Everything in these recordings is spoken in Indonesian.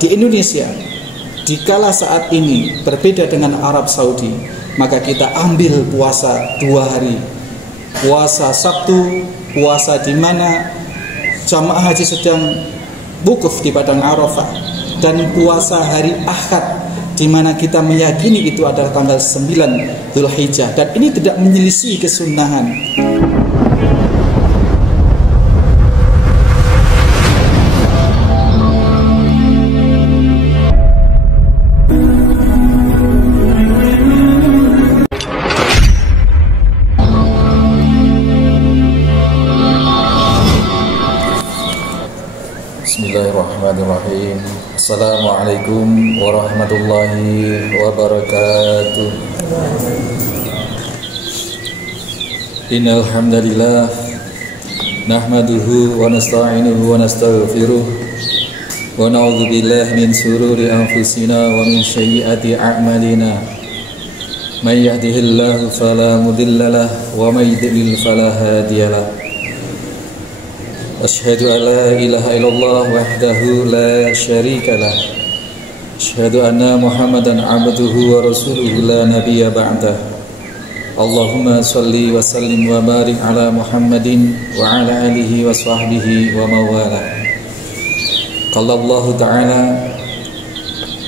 di Indonesia, dikala saat ini berbeda dengan Arab Saudi, maka kita ambil puasa 2 hari. Puasa Sabtu, puasa di mana jamaah haji sedang wukuf di padang Arafah, dan puasa hari Ahad di mana kita meyakini itu adalah tanggal 9 Dzulhijjah, dan ini tidak menyelisih kesunahan. Bismillahirrahmanirrahim. Assalamualaikum warahmatullahi wabarakatuh. Innal hamdalillah nahmaduhu wa nasta'inuhu wa nastaghfiruh wa na'udzu billahi min shururi anfusina wa min sayyiati a'malina. May yahdihillahu fala mudilla lahu wa may yudlil fala hadiyalah. Asyhadu an la ilaha illallah wahdahu la syarika lah. Asyhadu anna Muhammadan abduhu wa rasuluhu la nabiyya ba'dah. Allahumma salli wa sallim wa barik ala Muhammadin wa ala alihi wa sahbihi wa mawala. Qala Allah ta'ala,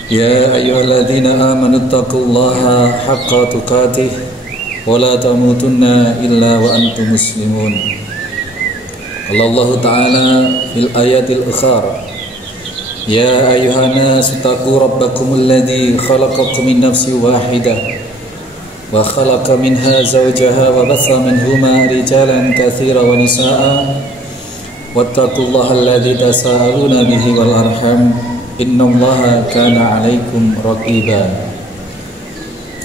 ya ayyuhalladzina amanu taqullaha haqqa tuqatih wa la tamutunna illa wa antum muslimun. Allah Ta'ala fil ayatil ukhra, ya ayuhan nas taqu rabbakumul ladzi khalaqakum min nafsin wahidah wa khalaqa minha zawjaha wa batha minhuma rijalan katsiran wa nisaa'a wattaqullaha alladzi tasaaluna bihi wal arham innallaha kana 'alaikum raqiba.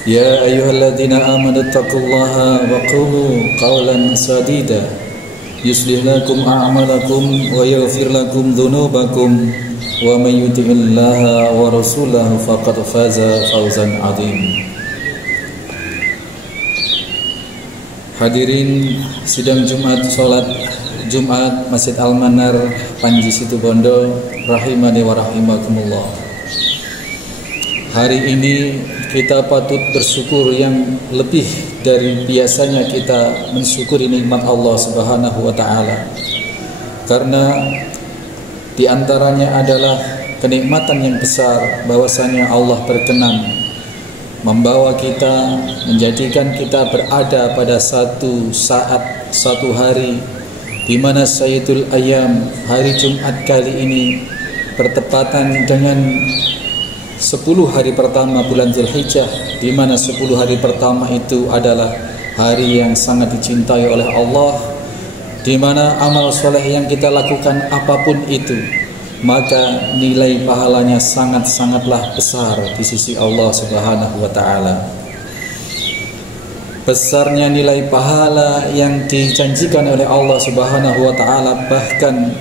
Ya ayyuhalladzina amanu taqullaha wa qulu qawlan sadida yuslih lakum a'malakum wa yaghfir lakum dhunubakum wa may yuti'illaha wa rasulahu faqad faza fawzan 'adzim. Hadirin sidang Jumat, salat Jumat Masjid Al-Manar Panji Situbondo rahimani wa rahimakumullah. Hari ini kita patut bersyukur yang lebih dari biasanya kita mensyukuri nikmat Allah Subhanahu wa taala. Karena di antaranya adalah kenikmatan yang besar bahwasanya Allah berkenan membawa kita, menjadikan kita berada pada satu saat, satu hari di mana Sayyidul Ayyam, hari Jumat kali ini bertepatan dengan 10 hari pertama bulan Dzulhijjah, di mana 10 hari pertama itu adalah hari yang sangat dicintai oleh Allah, di mana amal soleh yang kita lakukan apapun itu, maka nilai pahalanya sangat-sangatlah besar di sisi Allah Subhanahu wa taala. Besarnya nilai pahala yang dijanjikan oleh Allah Subhanahu wa taala bahkan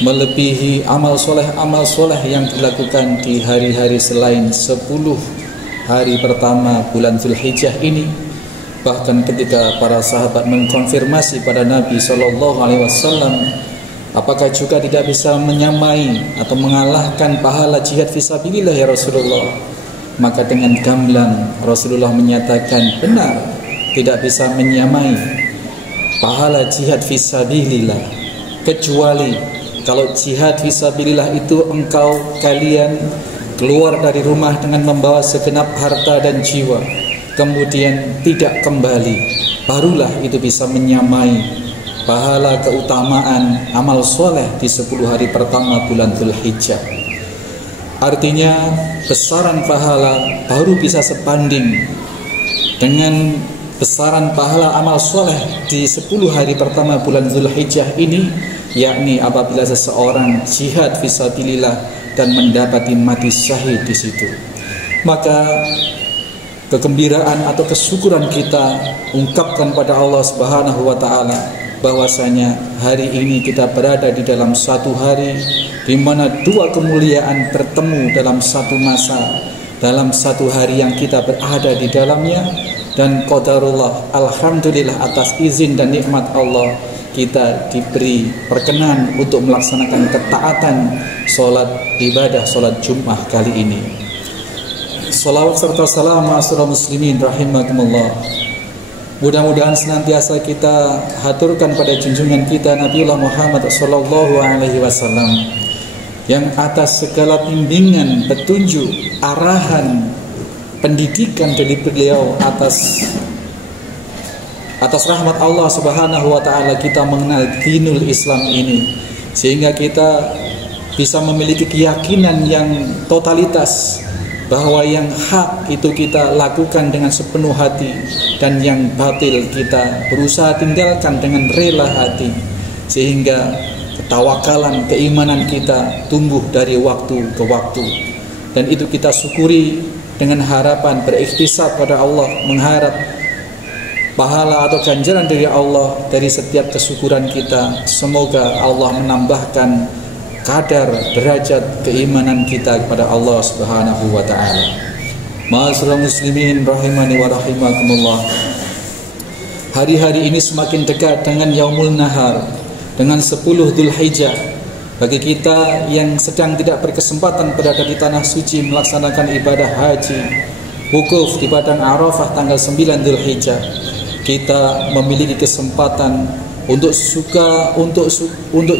melebihi amal soleh yang dilakukan di hari-hari selain 10 hari pertama bulan Dzulhijjah ini. Bahkan ketika para sahabat mengkonfirmasi pada Nabi SAW, apakah juga tidak bisa menyamai atau mengalahkan pahala jihad fisabilillah ya Rasulullah? Maka dengan gamblang Rasulullah menyatakan, benar, tidak bisa menyamai pahala jihad fisabilillah, kecuali kalau jihad fisabilillah itu kalian keluar dari rumah dengan membawa segenap harta dan jiwa, kemudian tidak kembali, barulah itu bisa menyamai pahala keutamaan amal soleh di 10 hari pertama bulan Dzulhijjah. Artinya besaran pahala baru bisa sebanding dengan besaran pahala amal soleh di 10 hari pertama bulan Dzulhijjah ini, yakni apabila seseorang jihad fisabilillah dan mendapati mati syahid di situ. Maka kegembiraan atau kesyukuran kita ungkapkan pada Allah Subhanahu wa taala bahwasanya hari ini kita berada di dalam satu hari di mana 2 kemuliaan bertemu dalam satu masa, dalam satu hari yang kita berada di dalamnya. Dan qadarullah, alhamdulillah atas izin dan nikmat Allah, kita diberi perkenan untuk melaksanakan ketaatan sholat ibadah sholat Jumat kali ini. Salawat serta salam ma'asyiral muslimin rahimakumullah. Mudah-mudahan senantiasa kita haturkan pada junjungan kita Nabiullah Muhammad sallallahu alaihi wasallam yang atas segala bimbingan, petunjuk, arahan, pendidikan dari beliau atas rahmat Allah Subhanahu wa taala kita mengenal dinul Islam ini, sehingga kita bisa memiliki keyakinan yang totalitas bahwa yang hak itu kita lakukan dengan sepenuh hati dan yang batil kita berusaha tinggalkan dengan rela hati, sehingga ketawakalan, keimanan kita tumbuh dari waktu ke waktu, dan itu kita syukuri dengan harapan berikhtisab pada Allah, mengharap pahala atau ganjaran dari Allah dari setiap kesyukuran kita. Semoga Allah menambahkan kadar derajat keimanan kita kepada Allah Subhanahu wa taala. Ma'asyiral muslimin rahimani wa rahimakumullah. Hari-hari ini semakin dekat dengan Yaumul Nahar, dengan 10 Dzulhijjah. Bagi kita yang sedang tidak berkesempatan berada di tanah suci melaksanakan ibadah haji, wukuf di padang Arafah tanggal 9 Dzulhijjah, kita memiliki kesempatan untuk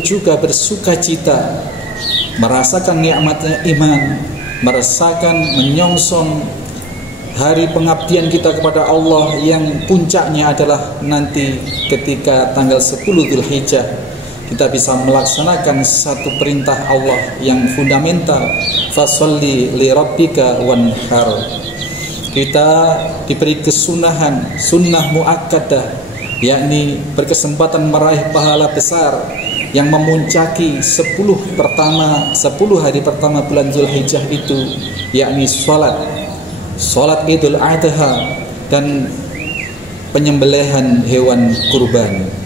juga bersuka cita, merasakan nikmatnya iman, merasakan menyongsong hari pengabdian kita kepada Allah yang puncaknya adalah nanti ketika tanggal 10 Dzulhijjah kita bisa melaksanakan satu perintah Allah yang fundamental, fasholli li rabbika wanhar. Kita diberi kesunahan, sunnah muakkadah, yakni berkesempatan meraih pahala besar yang memuncaki 10 hari pertama bulan Dzulhijjah itu, yakni salat Idul Adha dan penyembelihan hewan kurban.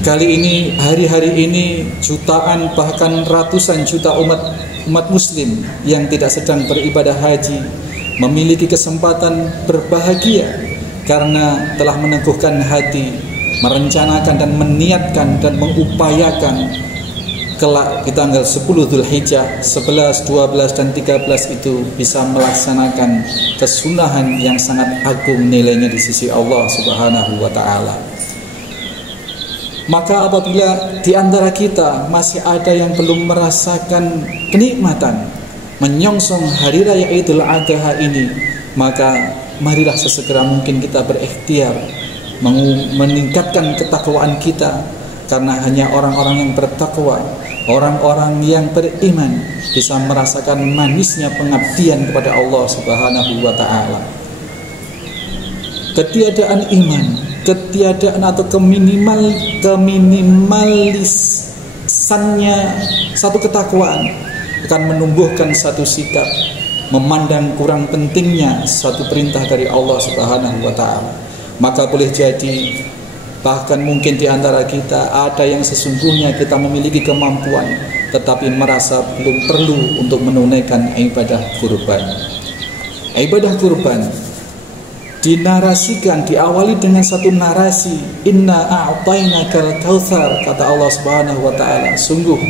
Kali ini, hari-hari ini, jutaan bahkan ratusan juta umat muslim yang tidak sedang beribadah haji memiliki kesempatan berbahagia karena telah meneguhkan hati, merencanakan dan meniatkan dan mengupayakan kelak di tanggal 10 Dzulhijjah 11, 12 dan 13 itu bisa melaksanakan kesunahan yang sangat agung nilainya di sisi Allah Subhanahu wa taala. Maka apabila di antara kita masih ada yang belum merasakan kenikmatan menyongsong hari raya Idul Adha ini, maka marilah sesegera mungkin kita berikhtiar meningkatkan ketakwaan kita, karena hanya orang-orang yang bertakwa, orang-orang yang beriman bisa merasakan manisnya pengabdian kepada Allah Subhanahu wa taala. Ketiadaan iman, ketiadaan atau keminimalisannya satu ketakwaan akan menumbuhkan satu sikap memandang kurang pentingnya satu perintah dari Allah Subhanahu wa taala. Maka boleh jadi bahkan mungkin di antara kita ada yang sesungguhnya kita memiliki kemampuan tetapi merasa belum perlu untuk menunaikan ibadah kurban. Ibadah kurban dinarasikan, diawali dengan satu narasi, inna a'tainakal kautsar, kata Allah Subhanahu wa taala, sungguh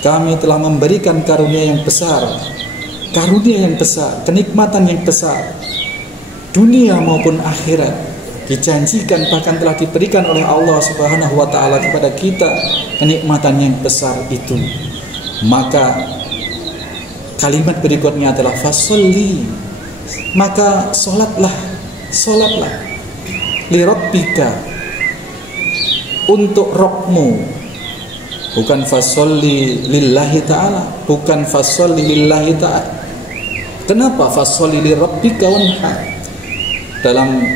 kami telah memberikan karunia yang besar, kenikmatan yang besar, dunia maupun akhirat, dijanjikan bahkan telah diberikan oleh Allah Subhanahu wa taala kepada kita kenikmatan yang besar itu. Maka kalimat berikutnya adalah fasholli, maka salatlah li rabbika, untuk Rabbmu, bukan fasholli lillahi ta'ala, bukan fasholli lillahi ta'ala. Kenapa fasholli li rabbika wanhar? Dalam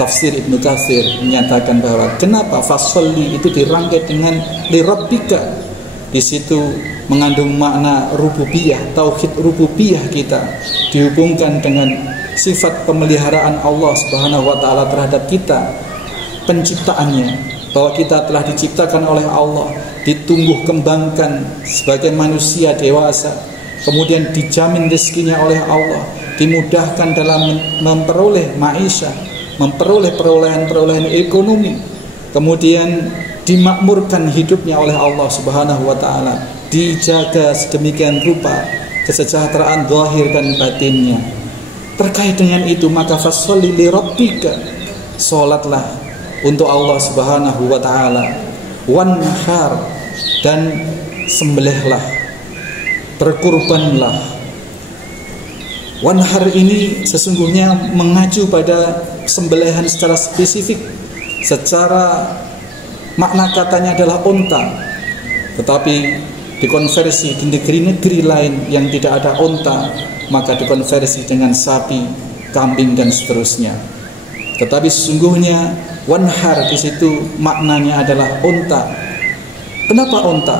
tafsir Ibnu Katsir menyatakan bahwa kenapa fasholli itu dirangkai dengan li rabbika, di situ mengandung makna rububiyah, tauhid rububiyah kita dihubungkan dengan sifat pemeliharaan Allah Subhanahu wa taala terhadap kita, penciptaannya, bahwa kita telah diciptakan oleh Allah, ditumbuh kembangkan sebagai manusia dewasa, kemudian dijamin rezekinya oleh Allah, dimudahkan dalam memperoleh maisha, memperoleh perolehan ekonomi, kemudian dimakmurkan hidupnya oleh Allah Subhanahu wa taala, dijaga sedemikian rupa kesejahteraan zahir dan batinnya. Terkait dengan itu, maka fasholli li rabbika, salatlah untuk Allah Subhanahu wa taala, wanhar, dan sembelihlah, berkurbanlah. Wanhar ini sesungguhnya mengacu pada sembelihan secara spesifik. Secara makna katanya adalah unta, tetapi dikonversi di negeri-negeri lain yang tidak ada unta, maka dikonversi dengan sapi, kambing, dan seterusnya. Tetapi sesungguhnya wanhar di situ maknanya adalah unta. Kenapa unta?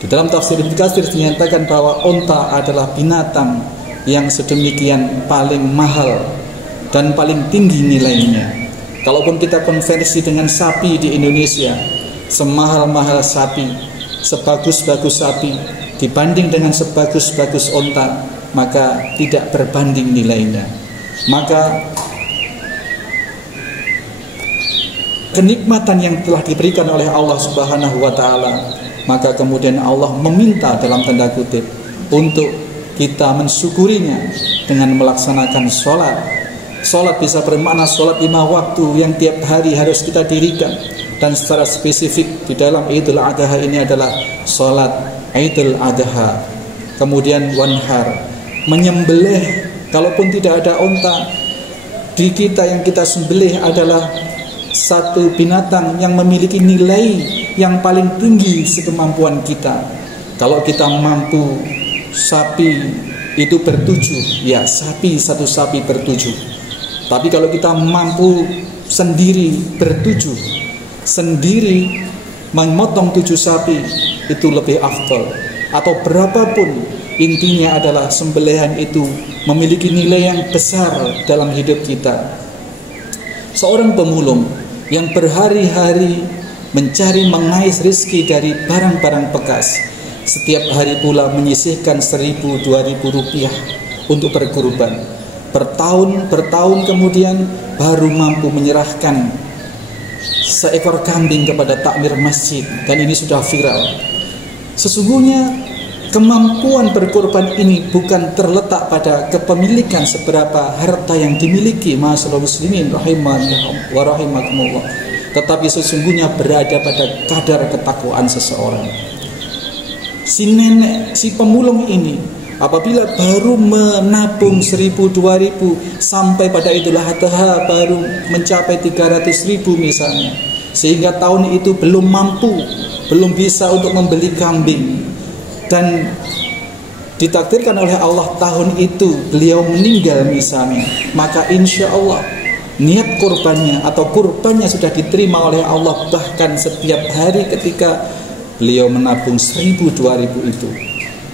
Di dalam tafsir Ibnu Katsir dinyatakan bahwa unta adalah binatang yang sedemikian paling mahal dan paling tinggi nilainya. Kalaupun kita konversi dengan sapi di Indonesia, semahal-mahal sapi, sebagus-bagus sapi, dibanding dengan sebagus-bagus unta, maka tidak berbanding nilainya. Maka kenikmatan yang telah diberikan oleh Allah Subhanahu wa taala, maka kemudian Allah meminta dalam tanda kutip untuk kita mensyukurinya dengan melaksanakan sholat. Sholat bisa bermakna sholat 5 waktu yang tiap hari harus kita dirikan, dan secara spesifik di dalam Idul Adha ini adalah sholat Idul Adha. Kemudian wanhar, menyembelih. Kalaupun tidak ada unta, di kita yang kita sembelih adalah satu binatang yang memiliki nilai yang paling tinggi sekemampuan kita. Kalau kita mampu sapi itu ber7, ya sapi, satu sapi ber7. Tapi kalau kita mampu sendiri ber7, sendiri memotong 7 sapi, itu lebih afdal. Atau berapapun, intinya adalah sembelihan itu memiliki nilai yang besar dalam hidup kita. Seorang pemulung yang berhari-hari mencari mengais rezeki dari barang-barang bekas, setiap hari pula menyisihkan 1.000-2.000 rupiah untuk berkurban. Bertahun kemudian baru mampu menyerahkan seekor kambing kepada takmir masjid, dan ini sudah viral. Sesungguhnya kemampuan berkorban ini bukan terletak pada kepemilikan seberapa harta yang dimiliki, ma'asyiral muslimin rahimani wa rahimakumullah, tetapi sesungguhnya berada pada kadar ketakwaan seseorang. Si nenek, si pemulung ini, apabila baru menabung 1.000-2.000 sampai pada Idul Adha baru mencapai 300.000 misalnya, sehingga tahun itu belum mampu, belum bisa untuk membeli kambing, dan ditakdirkan oleh Allah tahun itu beliau meninggal misalnya, maka insya Allah niat kurbannya atau kurbannya sudah diterima oleh Allah. Bahkan setiap hari ketika beliau menabung 1.000-2.000 itu,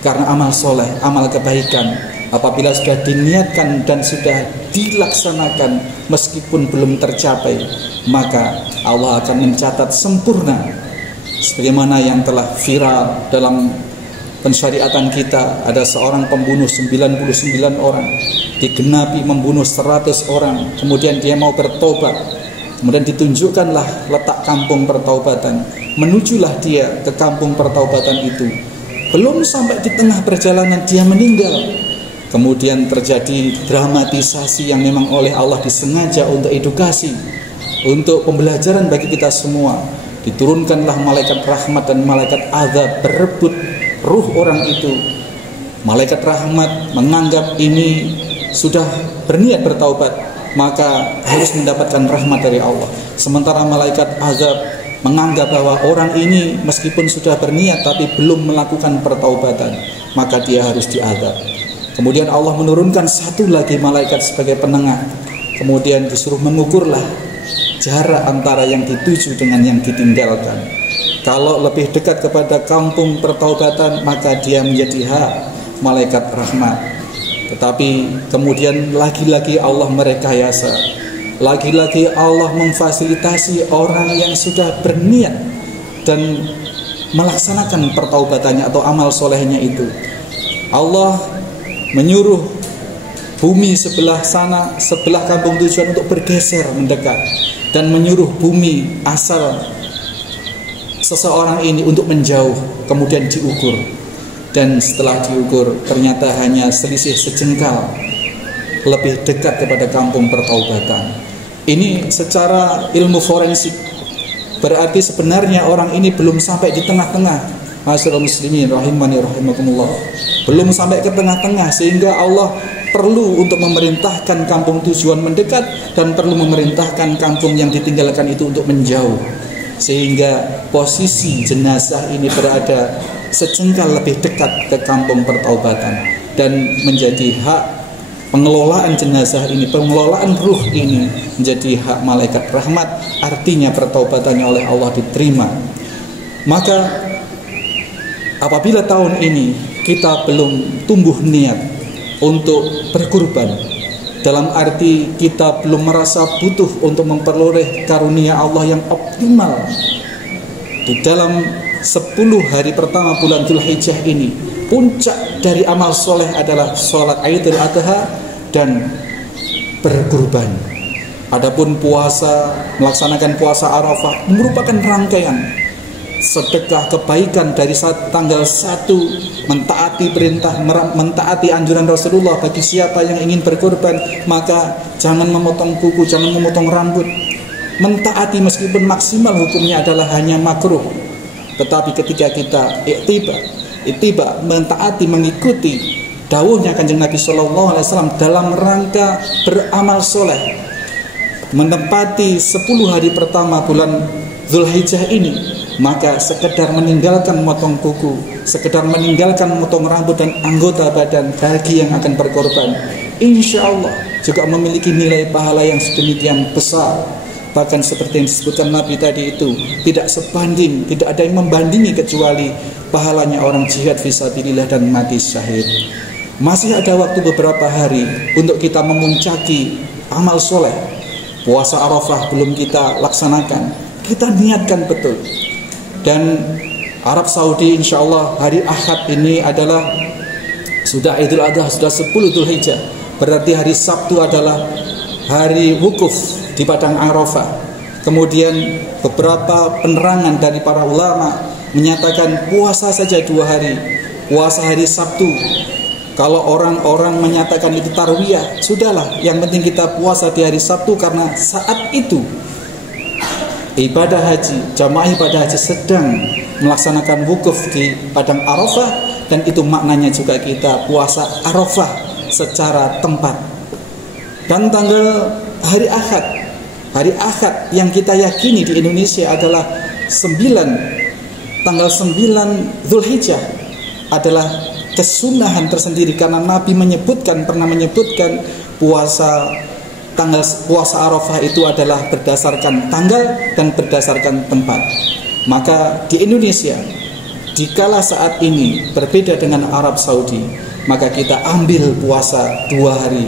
karena amal soleh, amal kebaikan, apabila sudah diniatkan dan sudah dilaksanakan meskipun belum tercapai, maka Allah akan mencatat sempurna. Sebagaimana yang telah viral dalam pensyariatan kita, ada seorang pembunuh 99 orang, digenapi membunuh 100 orang, kemudian dia mau bertobat, kemudian ditunjukkanlah letak kampung pertaubatan, menujulah dia ke kampung pertaubatan itu. Belum sampai di tengah perjalanan dia meninggal. Kemudian terjadi dramatisasi yang memang oleh Allah disengaja untuk edukasi, untuk pembelajaran bagi kita semua. Diturunkanlah malaikat rahmat dan malaikat azab berebut ruh orang itu. Malaikat rahmat menganggap ini sudah berniat bertaubat, maka harus mendapatkan rahmat dari Allah. Sementara malaikat azab menganggap bahwa orang ini meskipun sudah berniat tapi belum melakukan pertaubatan, maka dia harus diazab. Kemudian Allah menurunkan satu lagi malaikat sebagai penengah. Kemudian disuruh mengukurlah jarak antara yang dituju dengan yang ditinggalkan. Kalau lebih dekat kepada kampung pertaubatan, maka dia menjadi hak malaikat rahmat. Tetapi kemudian lagi-lagi Allah merekayasa. Lagi-lagi Allah memfasilitasi orang yang sudah berniat dan melaksanakan pertaubatannya atau amal solehnya itu. Allah menyuruh bumi sebelah sana, sebelah kampung tujuan untuk bergeser mendekat. dan menyuruh bumi asal seseorang ini untuk menjauh, kemudian diukur, dan setelah diukur ternyata hanya selisih sejengkal lebih dekat kepada kampung pertaubatan. Ini secara ilmu forensik berarti sebenarnya orang ini belum sampai di tengah-tengah. Masyaallah muslimin rahimani rahimakumullah, belum sampai ke tengah-tengah, sehingga Allah perlu untuk memerintahkan kampung tujuan mendekat dan perlu memerintahkan kampung yang ditinggalkan itu untuk menjauh, sehingga posisi jenazah ini berada sejengkal lebih dekat ke kampung pertaubatan, dan menjadi hak pengelolaan jenazah ini, pengelolaan ruh ini menjadi hak malaikat rahmat. Artinya pertaubatannya oleh Allah diterima. Maka apabila tahun ini kita belum tumbuh niat untuk berkurban, dalam arti kita belum merasa butuh untuk memperoleh karunia Allah yang optimal di dalam 10 hari pertama bulan Dzulhijjah ini, puncak dari amal soleh adalah sholat Idul Adha dan berkurban. Adapun puasa, melaksanakan puasa Arafah merupakan rangkaian sedekah kebaikan dari tanggal 1, mentaati perintah, mentaati anjuran Rasulullah. Bagi siapa yang ingin berkorban, maka jangan memotong kuku, jangan memotong rambut. Mentaati meskipun maksimal hukumnya adalah hanya makruh, tetapi ketika kita ittiba mentaati, mengikuti dawuhnya Kanjeng Nabi sallallahu alaihi wasallam dalam rangka beramal soleh, menempati 10 hari pertama bulan Dzulhijjah ini, maka sekedar meninggalkan memotong kuku, sekedar meninggalkan memotong rambut dan anggota badan bagi yang akan berkorban, insya Allah juga memiliki nilai pahala yang sedemikian besar. Bahkan seperti yang disebutkan Nabi tadi itu, tidak sebanding, tidak ada yang membandingi kecuali pahalanya orang jihad fisabilillah dan mati syahid. Masih ada waktu beberapa hari untuk kita memuncaki amal soleh. Puasa Arafah belum kita laksanakan, kita niatkan betul. Dan Arab Saudi insya Allah hari Ahad ini adalah sudah Idul Adha, sudah 10 Dzulhijjah. Berarti hari Sabtu adalah hari wukuf di padang Arafah. Kemudian beberapa penerangan dari para ulama menyatakan puasa saja 2 hari, puasa hari Sabtu. Kalau orang-orang menyatakan itu tarwiyah, sudahlah, yang penting kita puasa di hari Sabtu, karena saat itu ibadah haji, jamaah ibadah haji sedang melaksanakan wukuf di padang Arafah, dan itu maknanya juga kita puasa Arafah secara tempat. Dan tanggal hari Ahad yang kita yakini di Indonesia adalah tanggal 9 Dzulhijjah adalah kesunahan tersendiri, karena Nabi pernah menyebutkan puasa Arafah itu adalah berdasarkan tanggal dan berdasarkan tempat. Maka di Indonesia, dikala saat ini berbeda dengan Arab Saudi, maka kita ambil puasa 2 hari.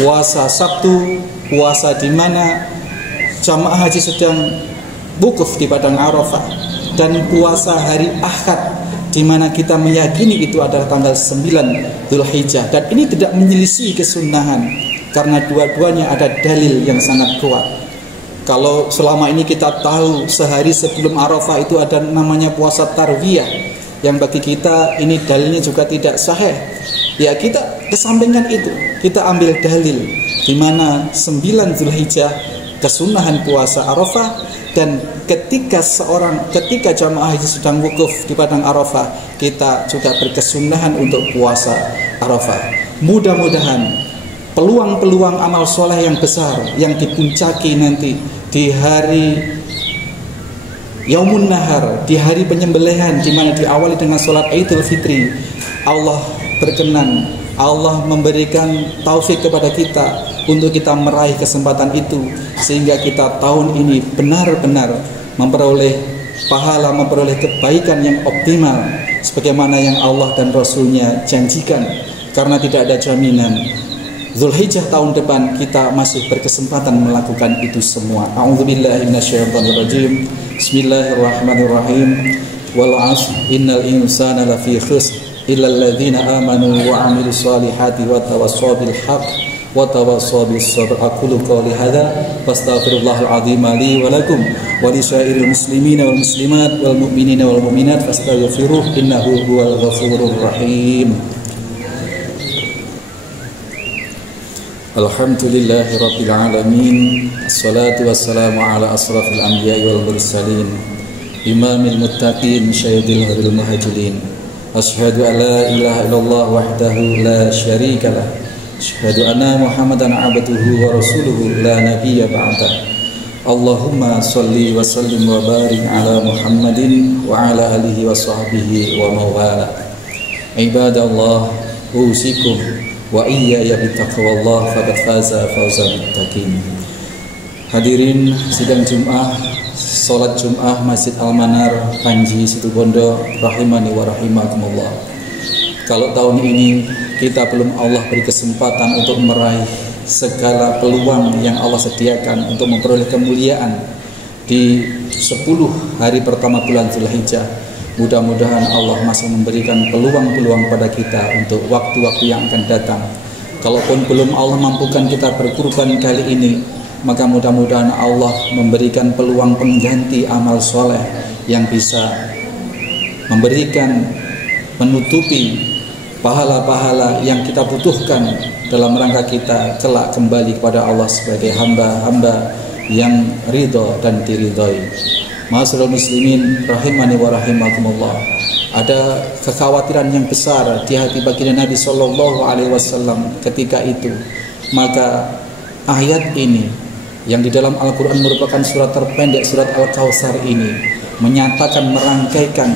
Puasa Sabtu, puasa di mana jamaah haji sedang wukuf di padang Arafah, dan puasa hari Ahad di mana kita meyakini itu adalah tanggal 9 Dzulhijjah. Dan ini tidak menyelisih kesunahan, karena dua-duanya ada dalil yang sangat kuat. Kalau selama ini kita tahu sehari sebelum Arafah itu ada namanya puasa tarwiyah, yang bagi kita ini dalilnya juga tidak sahih, ya kita kesampingkan itu, kita ambil dalil di mana 9 Dzulhijjah kesunahan puasa Arafah. Dan ketika jamaah haji sedang wukuf di padang Arafah, kita juga berkesunahan untuk puasa Arafah. Mudah-mudahan peluang-peluang amal soleh yang besar yang dipuncaki nanti di hari Yaumun Nahar, di hari penyembelihan, di mana diawali dengan sholat Idul Fitri, Allah berkenan, Allah memberikan taufik kepada kita untuk kita meraih kesempatan itu, sehingga kita tahun ini benar-benar memperoleh pahala, memperoleh kebaikan yang optimal sebagaimana yang Allah dan Rasulnya janjikan. Karena tidak ada jaminan Dzulhijjah tahun depan kita masih berkesempatan melakukan itu semua. A'udzubillahi minasyaitonirrajim. Bismillahirrahmanirrahim. Wal 'ashr innal insana lafi khusr illal ladzina amanu wa 'amilus solihati wa tawassaw bil haqq wa tawassaw bis sabr. Aqulu qawli hadza fastaghfirullahal azim li wa lakum wa li syairil muslimina wal muslimat wal mu'minina wal mu'minat fastaghfiruhu innahu huwal ghafurur rahim. Alhamdulillahi rabbil alamin. Assalatu wassalamu ala asrafil anbiya'i wal mursalin, imamil muttaqin, sayyidil hadil muhajirin. Asyhadu an la ilaha illallah wahdahu la syarika lah. Asyhadu anna Muhammadan abduhu wa rasuluhu la nabiyya ba'dah. Allahumma shalli wa sallim wa barik ala Muhammadin wa ala alihi wa sahbihi wa mawala. Ibadallah, usikum wa iyaya bittaqwallah faqad faza fawzan muttaqin. Hadirin sidang Jumat, salat Jumat Masjid Al-Manar, Panji, Situbondo, rahimani wa rahimakumullah. Kalau tahun ini kita belum Allah beri kesempatan untuk meraih segala peluang yang Allah sediakan untuk memperoleh kemuliaan di 10 hari pertama bulan Dzulhijjah, mudah-mudahan Allah masih memberikan peluang-peluang pada kita untuk waktu-waktu yang akan datang. Kalaupun belum Allah mampukan kita berkurban kali ini, maka mudah-mudahan Allah memberikan peluang pengganti amal soleh yang bisa memberikan, menutupi pahala-pahala yang kita butuhkan dalam rangka kita kelak kembali kepada Allah sebagai hamba-hamba yang ridho dan diridhoi. Ma'asyiral muslimin rahimani wa rahimakumullah. Ada kekhawatiran yang besar di hati baginda Nabi sallallahu alaihi wasallam ketika itu. Maka ayat ini yang di dalam Al-Quran merupakan surat terpendek, surat Al-Kautsar ini menyatakan, merangkaikan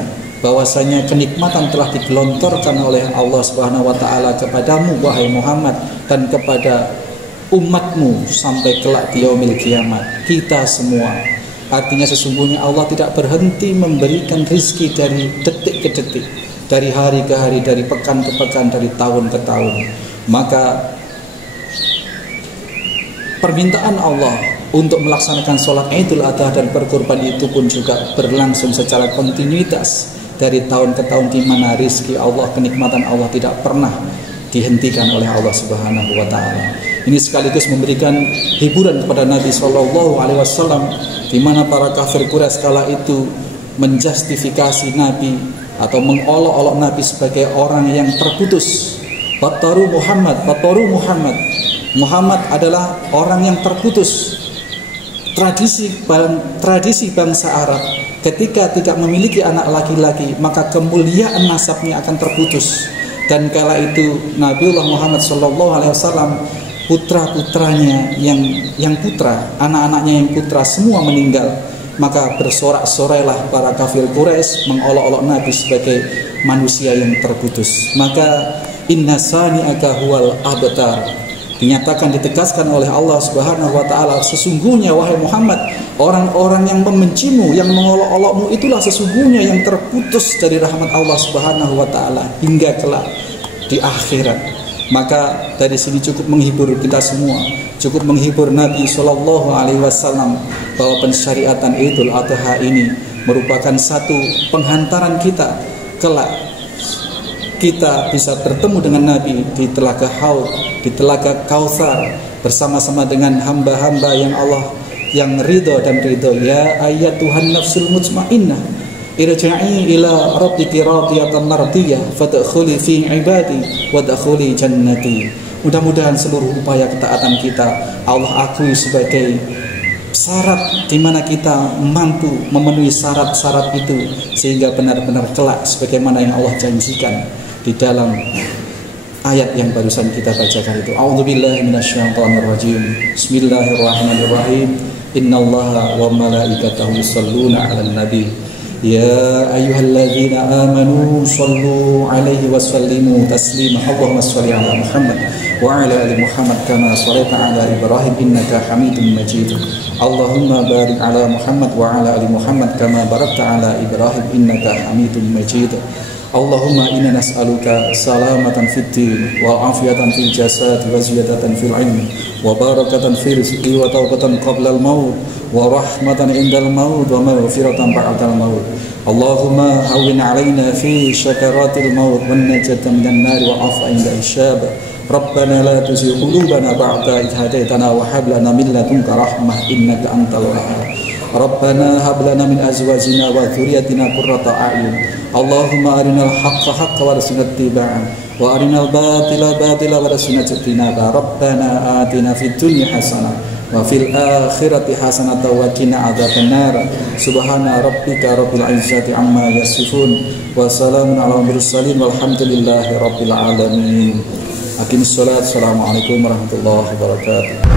bahwasanya kenikmatan telah digelontorkan oleh Allah Subhanahu wa taala kepadamu wahai Muhammad dan kepada umatmu sampai kelak di yaumil kiamat, kita semua. Artinya sesungguhnya Allah tidak berhenti memberikan rizki dari detik ke detik, dari hari ke hari, dari pekan ke pekan, dari tahun ke tahun. Maka permintaan Allah untuk melaksanakan sholat Idul Adha dan berkurban itu pun juga berlangsung secara kontinuitas dari tahun ke tahun, di mana rizki Allah, kenikmatan Allah tidak pernah dihentikan oleh Allah Subhanahu wa taala. Ini sekaligus memberikan hiburan kepada Nabi sallallahu alaihi wasallam, di mana para kafir Quraisy kala itu menjustifikasi Nabi atau mengolok-olok Nabi sebagai orang yang terputus. Bataru Muhammad, bataru Muhammad. Muhammad adalah orang yang terputus. Tradisi bangsa Arab, ketika tidak memiliki anak laki-laki, maka kemuliaan nasabnya akan terputus. Dan kala itu Nabiullah Muhammad SAW, putra-putranya yang putra, anak-anaknya yang putra semua meninggal. Maka bersorak-sorailah para kafir Quraisy mengolok-olok Nabi sebagai manusia yang terputus. Maka inna sani'aka huwal abtar, dinyatakan, ditegaskan oleh Allah Subhanahu wa taala, sesungguhnya wahai Muhammad, orang-orang yang membencimu, yang mengolok-olokmu, itulah sesungguhnya yang terputus dari rahmat Allah Subhanahu wa taala hingga kelak di akhirat. Maka dari sini cukup menghibur kita semua, cukup menghibur Nabi sallallahu alaihi wasallam bahwa pensyariatan Idul Adha ini merupakan satu penghantaran kita kelak kita bisa bertemu dengan Nabi di Telaga Haud, di Telaga Kautsar, bersama-sama dengan hamba-hamba yang Allah yang ridho dan ridho. Ya ayyatuhan nafsul mutmainnah, irja'i ila rabbiki radiyatan mardiyah fadkhuli fi ibadi wadkhuli jannati. Mudah-mudahan seluruh upaya ketaatan kita Allah akui sebagai syarat di mana kita mampu memenuhi syarat-syarat itu, sehingga benar-benar kelak sebagaimana yang Allah janjikan di dalam ayat yang barusan kita bacakan itu. A'udzubillahi minasyaitonirrajim. Bismillahirrahmanirrahim. Innallaha wa malaikatahu yusholluna 'alan nabi. Ya ayyuhalladzina amanu shallu 'alaihi wa sallimu taslima. Allahumma shalli 'ala Muhammad wa 'ala ali Muhammad kama shallaita 'ala Ibrahim innaka Hamidum Majid. Allahumma barik 'ala Muhammad wa 'ala ali Muhammad kama barakta 'ala Ibrahim innaka Hamidum Majid. Allahumma inna nas'aluka salamatan fid din wa afiyatan fil jasad wa ziyadatan fil ilmi wa barakatan fil rizqi wa tawbatan qabla al maut wa rahmatan indal maut wa maghfiratan ba'dal maut. Allahumma hawwin 'alaina fi syakaratil maut wan najata minan nar wa afa inda isyab Rabbana la tuzigh qulubana ba'da idh hadaitana wa hab lana min ladunka rahmah innaka antal wahhab. Rabbana hab lana min azwajina wa dhurriyyatina qurrata a'yun. Allahumma arinal haqqa haqqan warzuqna ittiba'ah wa arinal batila batila warzuqna ijtinaba. Rabbana atina fid dunya hasanah wa fil akhirati hasanatan wa qina adzabannar. Subhana rabbika rabbil izzati amma yasifun wa salamun alal mursalin walhamdulillahi rabbil alamin. Aqimus salat. Assalamualaikum warahmatullahi wabarakatuh.